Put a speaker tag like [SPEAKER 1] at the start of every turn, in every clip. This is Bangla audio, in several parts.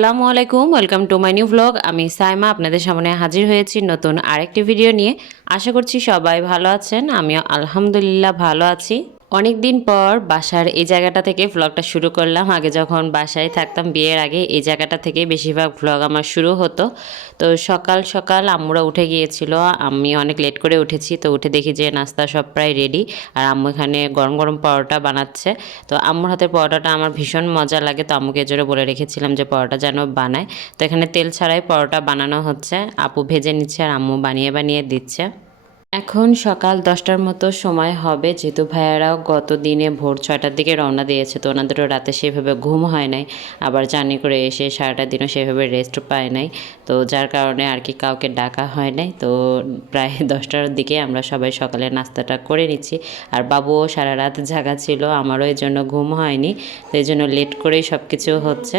[SPEAKER 1] আসসালামু আলাইকুম welcome to my new blog আমি সাইমা আপনাদের সামনে হাজির হয়েছি নতুন আরেকটি ভিডিও নিয়ে। আশা করছি সবাই ভালো আছেন, আমিও আলহামদুলিল্লাহ ভালো আছি। অনেক দিন পর বাসার এই জায়গাটা থেকে ভ্লগটা শুরু করলাম। আগে যখন বাসায় থাকতাম বিয়ের আগে এই জায়গাটা থেকে বেশিরভাগ ভ্লগ আমার শুরু হতো। তো সকাল সকাল আম্মুরা উঠে গিয়েছিল। আমি অনেক লেট করে উঠেছি, তো উঠে দেখি যে নাস্তা সব প্রায় রেডি আর আম্মু এখানে গরম গরম পরোটা বানাচ্ছে। তো আম্মুর হাতের পরোটাটা আমার ভীষণ মজা লাগে। তো আম্মুকে এজোরে বলে রেখেছিলাম যে পরোটা যেন বানায়। তো এখানে তেল ছাড়াই পরোটা বানানো হচ্ছে। আপু ভেজে নিচ্ছে আর আম্মু বানিয়ে বানিয়ে দিচ্ছে। এখন সকাল দশটার মতো সময় হবে। যেহেতু ভাইয়ারাও গত দিনে ভোর ছয়টার দিকে রওনা দিয়েছে, তো ওনাদেরও রাতে সেভাবে ঘুম হয় নাই। আবার জার্নি করে এসে সারাটা দিনও সেভাবে রেস্ট পায় নাই। তো যার কারণে আর কি কাউকে ডাকা হয় নাই। তো প্রায় দশটার দিকে আমরা সবাই সকালে নাস্তাটা করে নিচ্ছি। আর বাবুও সারা রাত জাগা ছিল, আমারও এই জন্য ঘুম হয়নি। তো এই জন্য লেট করেই সব কিছু হচ্ছে।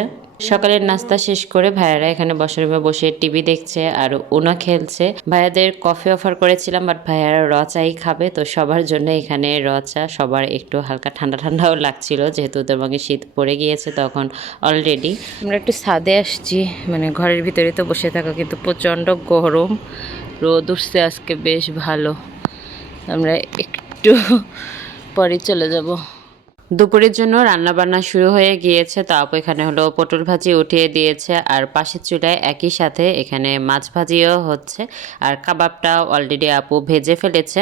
[SPEAKER 1] সকালের নাস্তা শেষ করে ভাইয়ারা এখানে বসার রুমে বসে টিভি দেখছে আর উনো খেলছে। ভাইয়াদের কফি অফার করেছিলাম বাট ভাইয়ারা র চাই খাবে, তো সবার জন্য এখানে র চা। সবার একটু হালকা ঠান্ডা ঠান্ডাও লাগছিল, যেহেতু উত্তরবঙ্গে শীত পড়ে গিয়েছে তখন অলরেডি আমরা একটু ছাদে আসছি মানে ঘরের ভিতরে তো বসে থাকা কিন্তু প্রচণ্ড গরম। রোদ উঠছে আজকে বেশ ভালো। আমরা একটু পরে চলে যাব। দুপুরের জন্য রান্না বান্না শুরু হয়ে গিয়েছে, তো আপু এখানে হলো পটল ভাজি উঠিয়ে দিয়েছে, আর পাশের চুলায় একই সাথে এখানে মাছ ভাজিও হচ্ছে, আর কাবাবটা অলরেডি আপু ভেজে ফেলেছে।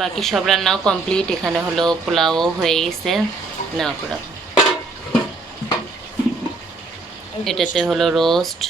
[SPEAKER 1] বাকি সব রান্নাও কমপ্লিট এখানে হলো পোলাও হয়ে গেছে। না পোলাও। এটাতে হলো রোস্ট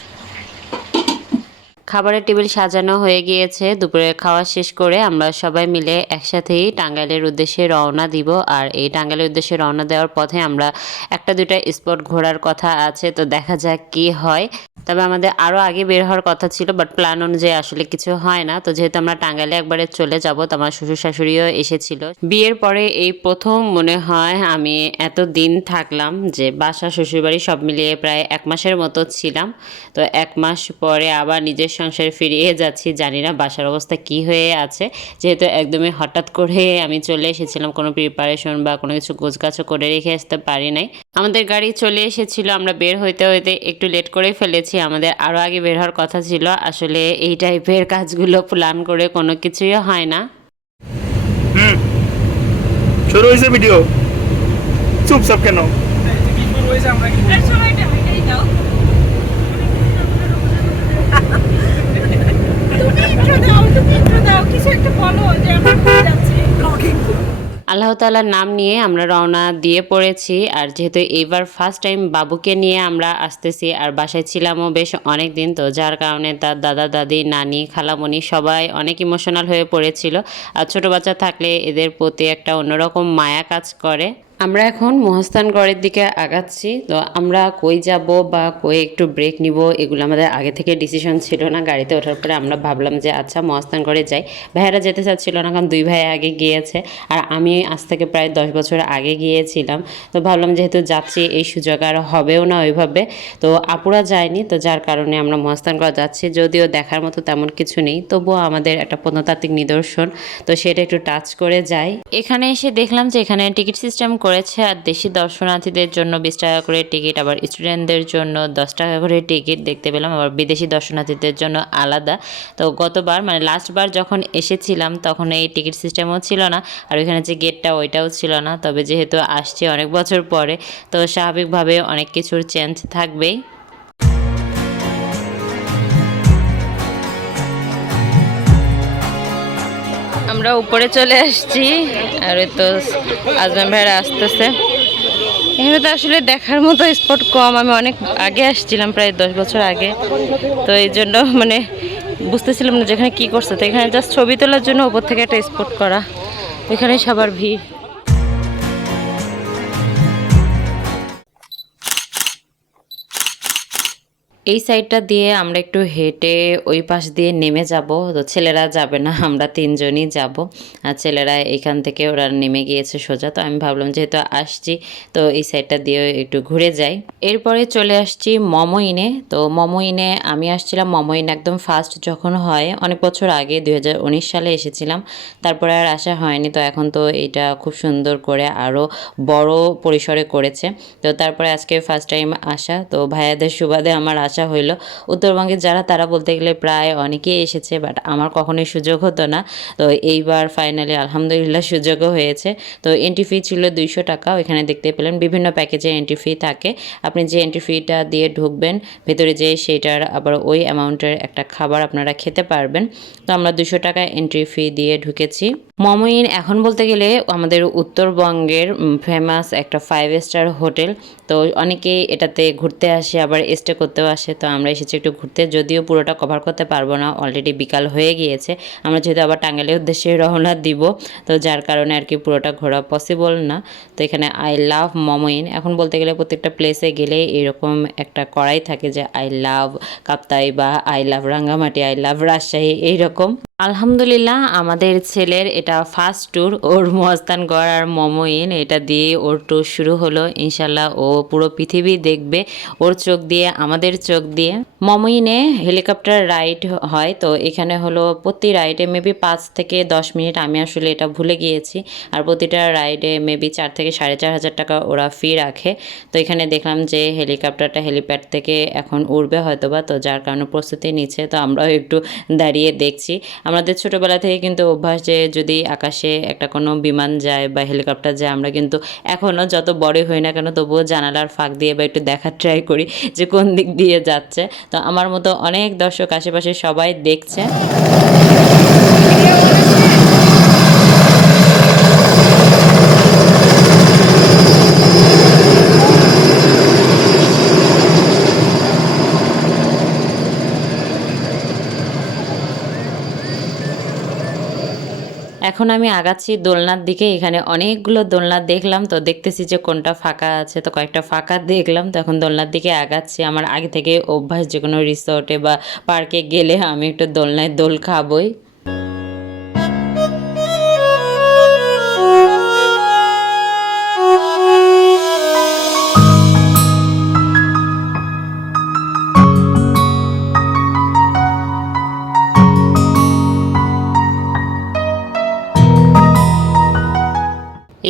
[SPEAKER 1] খাবারের টেবিল সাজানো হয়ে গিয়েছে। দুপুরে খাওয়া শেষ করে আমরা সবাই মিলে একসাথেই টাঙ্গাইলের উদ্দেশ্যে রওনা দিব। আর এই টাঙ্গাইলের উদ্দেশ্যে রওনা দেওয়ার পথে আমরা একটা দুটা স্পট ঘোরার কথা আছে, তো দেখা যাক কি হয়। তবে আমাদের আরও আগে বের হওয়ার কথা ছিল বাট প্ল্যান অনুযায়ী আসলে কিছু হয় না। তো যেহেতু আমরা টাঙ্গাইলে একবারে চলে যাব, তো আমার শ্বশুর শাশুড়িও এসেছিল। বিয়ের পরে এই প্রথম মনে হয় আমি এত দিন থাকলাম যে বাসা, শ্বশুরবাড়ি সব মিলিয়ে প্রায় এক মাসের মতো ছিলাম। তো এক মাস পরে আবার নিজের সংসারে ফিরিয়ে যাচ্ছি, জানি না বাসার অবস্থা কি হয়ে আছে। যেহেতু একদমই হঠাৎ করে আমি চলে এসেছিলাম, কোনো প্রিপারেশন বা কোনো কিছু গোছগাছও করে রেখে আসতে পারি নাই। আমাদের গাড়ি চলে এসেছিল, আমরা বের হইতে হইতে একটু লেট করেই ফেলেছি। আমাদের আরও আগে বের হওয়ার কথা ছিল আসলে এই টাইপের কাজগুলো প্ল্যান করে কোনো কিছুই হয় না।
[SPEAKER 2] হুম। শুরু হয়েছে ভিডিও চুপচাপ কেন?
[SPEAKER 1] আল্লাহ তালার নাম নিয়ে আমরা রওনা দিয়ে পড়েছি। আর যেহেতু এইবার ফার্স্ট টাইম বাবুকে নিয়ে আমরা আসতেছি আর বাসায় ছিলামও বেশ অনেক দিন তো যার কারণে তার দাদা, দাদি, নানি খালামণি সবাই অনেক ইমোশনাল হয়ে পড়েছিল। আর ছোটো বাচ্চা থাকলে এদের প্রতি একটা অন্যরকম মায়া কাজ করে। আমরা এখন মহাস্থানগড়ের দিকে আগাচ্ছি। তো আমরা কই যাব বা কই একটু ব্রেক নিব, এগুলো আমাদের আগে থেকে ডিসিশন ছিল না গাড়িতে ওঠার পরে। আমরা ভাবলাম যে আচ্ছা মহাস্থানগড়ে যাই। ভাইয়ারা যেতে চাচ্ছিল না, কারণ দুই ভাই আগে গিয়েছে। আর আমি আজ থেকে প্রায় দশ বছর আগে গিয়েছিলাম। তো ভাবলাম যেহেতু যাচ্ছি, এই সুযোগ আর হবেও না ওইভাবে। তো আপুরা যায়নি, তো যার কারণে আমরা মহাস্থানগড় যাচ্ছি। যদিও দেখার মতো তেমন কিছু নেই, তবুও আমাদের একটা প্রত্নতাত্ত্বিক নিদর্শন। তো সেটা একটু টাচ করে যাই। এখানে এসে দেখলাম যে, এখানে টিকিট সিস্টেম করেছে আর দেশি দর্শনার্থীদের জন্য বিশ টাকা করে টিকিট, আবার স্টুডেন্টদের জন্য দশ টাকা করে টিকিট দেখতে পেলাম, আবার বিদেশি দর্শনার্থীদের জন্য আলাদা। তো গতবার মানে লাস্টবার যখন এসেছিলাম, তখন এই টিকিট সিস্টেমও ছিল না, আর ওইখানে যে গেটটা, ওইটাও ছিল না। তবে যেহেতু আসছে অনেক বছর পরে, তো স্বাভাবিকভাবে অনেক কিছুর চেঞ্জ থাকবেই। আমরা উপরে চলে আসছি। আর ওই তো আজমান ভাইরা আসতেছে। এখানে তো আসলে দেখার মতো স্পট কম। আমি অনেক আগে আসছিলাম, প্রায় দশ বছর আগে। তো এই জন্য মানে বুঝতেছিলাম না যেখানে কি করছে। তো এখানে জাস্ট ছবি তোলার জন্য উপর থেকে একটা স্পট করা। এখানে সবার ভিড়। এই সাইডটা দিয়ে আমরা একটু হেঁটে ওই পাশ দিয়ে নেমে যাব। তো ছেলেরা যাবে না, আমরা তিনজনই যাব। আর ছেলেরা এখান থেকে ওরা নেমে গিয়েছে সোজা। তো আমি ভাবলাম যেহেতু আসছি, তো এই সাইডটা দিয়ে একটু ঘুরে যাই। এরপরে চলে আসছি মমইনে। তো মমইনে, আমি আসছিলাম মমইন একদম ফার্স্ট যখন হয়, অনেক বছর আগে দু হাজার উনিশ সালে এসেছিলাম। তারপরে আর আসা হয়নি। তো এখন তো এটা খুব সুন্দর করে আরও বড় পরিসরে করেছে। তো তারপরে আজকে ফার্স্ট টাইম আসা। তো ভাইয়াদের সুবাদে আমার আসা হইল। উত্তরবঙ্গের যারা, তারা বলতে গেলে প্রায় অনেকেই এসেছে বাট আমার কখনোই সুযোগ হতো না। তো এইবার ফাইনালি আলহামদুলিল্লাহ সুযোগও হয়েছে। তো এন্ট্রি ফি ছিল দুইশো টাকা, ওইখানে দেখতে পেলেন বিভিন্ন প্যাকেজে এন্ট্রি ফি থাকে। আপনি যে এন্ট্রি ফিটা দিয়ে ঢুকবেন, ভেতরে যেয়ে সেইটার আবার ওই অ্যামাউন্টের একটা খাবার আপনারা খেতে পারবেন। তো আমরা দুশো টাকা এন্ট্রি ফি দিয়ে ঢুকেছি। মমইন, এখন বলতে গেলে আমাদের উত্তরবঙ্গের ফেমাস একটা ফাইভ স্টার হোটেল। তো অনেকেই এটাতে ঘুরতে আসে, আবার স্টে করতেও আসে। তো আমরা এসেছি একটু ঘুরতে। যদিও পুরোটা কভার করতে পারব না অলরেডি বিকাল হয়ে গিয়েছে। আমরা যেহেতু আবার টাঙ্গাইলের উদ্দেশ্যে রওনা দিব, তো যার কারণে আর কি পুরোটা ঘোরা পসিবল না। তো এখানে আই লাভ মমইন। এখন বলতে গেলে প্রত্যেকটা প্লেসে গেলে এরকম একটা করাই থাকে যে আই লাভ কাপ্তাই বা I love Rangamati I love Rajshahi, এইরকম। আলহামদুলিল্লাহ, আমাদের ছেলের এটা ফার্স্ট ট্যুর ওর মস্তানগড় আর মমইন, এটা দিয়ে ওর ট্যুর শুরু হলো ইনশাল্লাহ ও পুরো পৃথিবী দেখবে ওর চোখ দিয়ে, আমাদের চোখ দিয়ে। মমইনে হেলিকপ্টার রাইড হয়, তো এখানে হলো প্রতি রাইডে মেবি পাঁচ থেকে দশ মিনিট, আমি আসলে এটা ভুলে গিয়েছি। আর প্রতিটা রাইডে মেবি চার থেকে সাড়ে চার হাজার টাকা ওরা ফি রাখে। তো এখানে দেখলাম যে হেলিকপ্টারটা হেলিপ্যাড থেকে এখন উড়বে হয়তো বা তো যার কারণে প্রস্তুতি নিচ্ছে, তো আমরাও একটু দাঁড়িয়ে দেখছি। আমাদের ছোটোবেলা থেকে কিন্তু অভ্যাস যে যদি আকাশে একটা কোনো বিমান যায় বা হেলিকপ্টার যায়, আমরা কিন্তু এখনও যত বড়ই হই না কেন তবুও জানালার ফাঁক দিয়ে বা একটু দেখার ট্রাই করি যে কোন দিক দিয়ে যাচ্ছে। তো আমার মতো অনেক দর্শক আশেপাশে সবাই দেখছে। এখন আমি আগাচ্ছি দোলনার দিকে। এখানে অনেকগুলো দোলনা দেখলাম তো দেখতেছি যে কোনটা ফাঁকা আছে। তো কয়েকটা ফাঁকা দেখলাম তো এখন দোলনার দিকে আগাচ্ছি। আমার আগে থেকে অভ্যাস যে কোনো রিসোর্টে বা পার্কে গেলে আমি একটু দোলনায় দোল খাবই।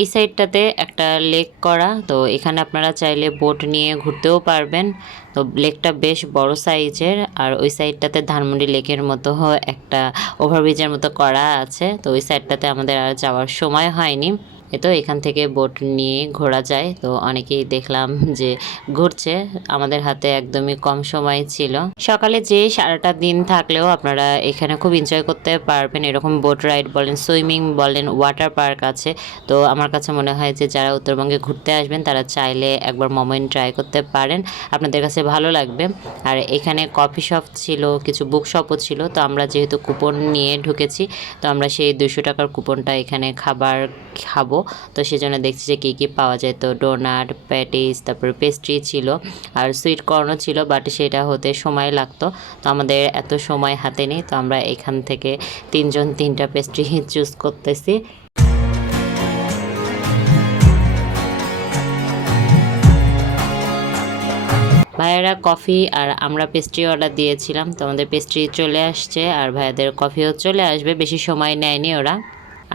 [SPEAKER 1] এই সাইডটাতে একটা লেক করা, তো এখানে আপনারা চাইলে বোট নিয়ে ঘুরতেও পারবেন। তো লেকটা বেশ বড় সাইজের, আর ওই সাইডটাতে ধানমন্ডি লেকের মতো একটা ওভারব্রিজের মতো করা আছে। তো ওই সাইডটাতে আমাদের আর যাওয়ার সময় হয়নি। তো এখান থেকে বোট নিয়ে ঘোরা যায়। তো অনেকেই দেখলাম যে ঘুরছে। আমাদের হাতে একদমই কম সময় ছিল। সকালে যে সারাটা দিন থাকলেও আপনারা এখানে খুব এনজয় করতে পারবেন। এরকম বোট রাইড বলেন, সুইমিং বলেন ওয়াটার পার্ক আছে। তো আমার কাছে মনে হয় যে যারা উত্তরবঙ্গে ঘুরতে আসবেন, তারা চাইলে একবার মোমেন্ট ট্রাই করতে পারেন। আপনাদের কাছে ভালো লাগবে। আর এখানে কফি শপ ছিল, কিছু বুক শপও ছিল। তো আমরা যেহেতু কুপন নিয়ে ঢুকেছি, তো আমরা সেই দুশো টাকার কুপনটা এখানে খাবার খাব। তো সেজন্য দেখছি যে কী কী পাওয়া যায়। তো ডোনাট, প্যাটিস, তারপরে পেস্ট্রি ছিল আর সুইট কর্নও ছিল, বাট সেটা হতে সময় লাগতো। তো আমাদের এত সময় হাতে নেই, তো আমরা এখান থেকে তিনজন তিনটা পেস্ট্রি চুজ করতেছি। ভাইয়েরা কফি আর আমরা পেস্ট্রি অর্ডার দিয়েছিলাম, তো আমাদের পেস্ট্রি চলে আসছে আর ভাইয়াদের কফিও চলে আসবে, বেশি সময় নেয়নি ওরা।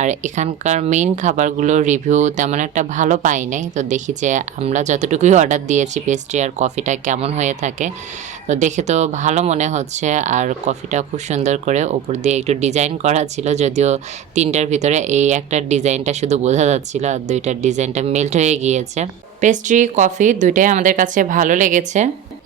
[SPEAKER 1] আর এখানকার মেইন খাবারগুলোর রিভিউ তেমন একটা ভালো পাই নাই। তো দেখি যে আমরা যতটুকুই অর্ডার দিয়েছি পেস্ট্রি আর কফিটা কেমন হয়ে থাকে। তো দেখে তো ভালো মনে হচ্ছে আর কফিটা খুব সুন্দর করে ওপর দিয়ে একটু ডিজাইন করা ছিল যদিও তিনটার ভিতরে এই একটা ডিজাইনটা শুধু বোঝা যাচ্ছিল আর দুইটার ডিজাইনটা মেল্ট হয়ে গিয়েছে। পেস্ট্রি কফি দুইটাই আমাদের কাছে ভালো লেগেছে।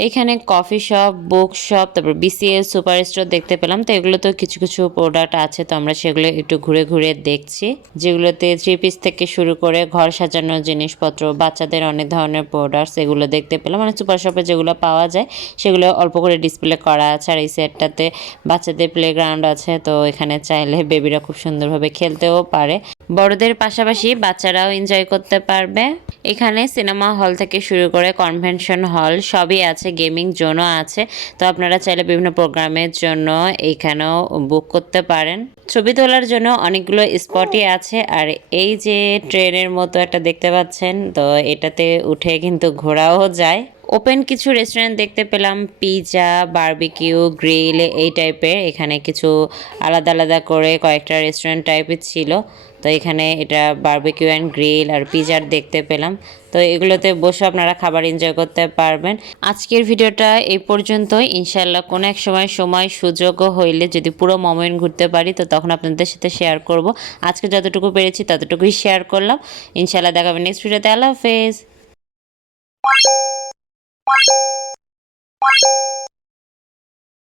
[SPEAKER 1] এখানে কফি শপ বুক শপ তারপর বিসিএস সুপার স্টোর দেখতে পেলাম। তো এগুলো তো কিছু কিছু প্রোডাক্ট আছে, তো আমরা সেগুলো একটু ঘুরে ঘুরে দেখছি। যেগুলোতে থ্রি পিস থেকে শুরু করে ঘর সাজানোর জিনিসপত্র, বাচ্চাদের অনেক ধরনের প্রোডাক্টস এগুলো দেখতে পেলাম। মানে সুপার শপে যেগুলো পাওয়া যায়, সেগুলো অল্প করে ডিসপ্লে করা আছে। আর এই সেটটাতে বাচ্চাদের প্লেগ্রাউন্ড আছে, তো এখানে চাইলে বেবিরা খুব সুন্দরভাবে খেলতেও পারে। বড়দের পাশাপাশি বাচ্চারাও এনজয় করতে পারবে। এখানে সিনেমা হল থেকে শুরু করে কনভেনশন হল সবই আছে গেমিং জোনও আছে। তো আপনারা চাইলে বিভিন্ন প্রোগ্রামের জন্য এইখানেও বুক করতে পারেন। ছবি তোলার জন্য অনেকগুলো স্পটই আছে। আর এই যে ট্রেনের মতো একটা দেখতে পাচ্ছেন, তো এটাতে উঠে কিন্তু ঘোরাও যায়। ওপেন কিছু রেস্টুরেন্ট দেখতে পেলাম পিজা বারবিকিউ গ্রিল এই টাইপের এখানে কিছু আলাদা আলাদা করে কয়েকটা রেস্টুরেন্ট টাইপের ছিল। তো এখানে এটা বার্বিকিউ অ্যান্ড গ্রিল আর পিজার দেখতে পেলাম। তো এগুলোতে বসে আপনারা খাবার এনজয় করতে পারবেন। আজকের ভিডিওটা এই পর্যন্ত ইনশাল্লাহ কোনো এক সময় সময় সুযোগও হইলে যদি পুরো মোমেন্ট ঘুরতে পারি, তো তখন আপনাদের সাথে শেয়ার করব। আজকে যতটুকু পেরেছি ততটুকুই শেয়ার করলাম। ইনশাল্লাহ দেখাবেন নেক্সট ভিডিওতে। আল্লাহ হাফেজ।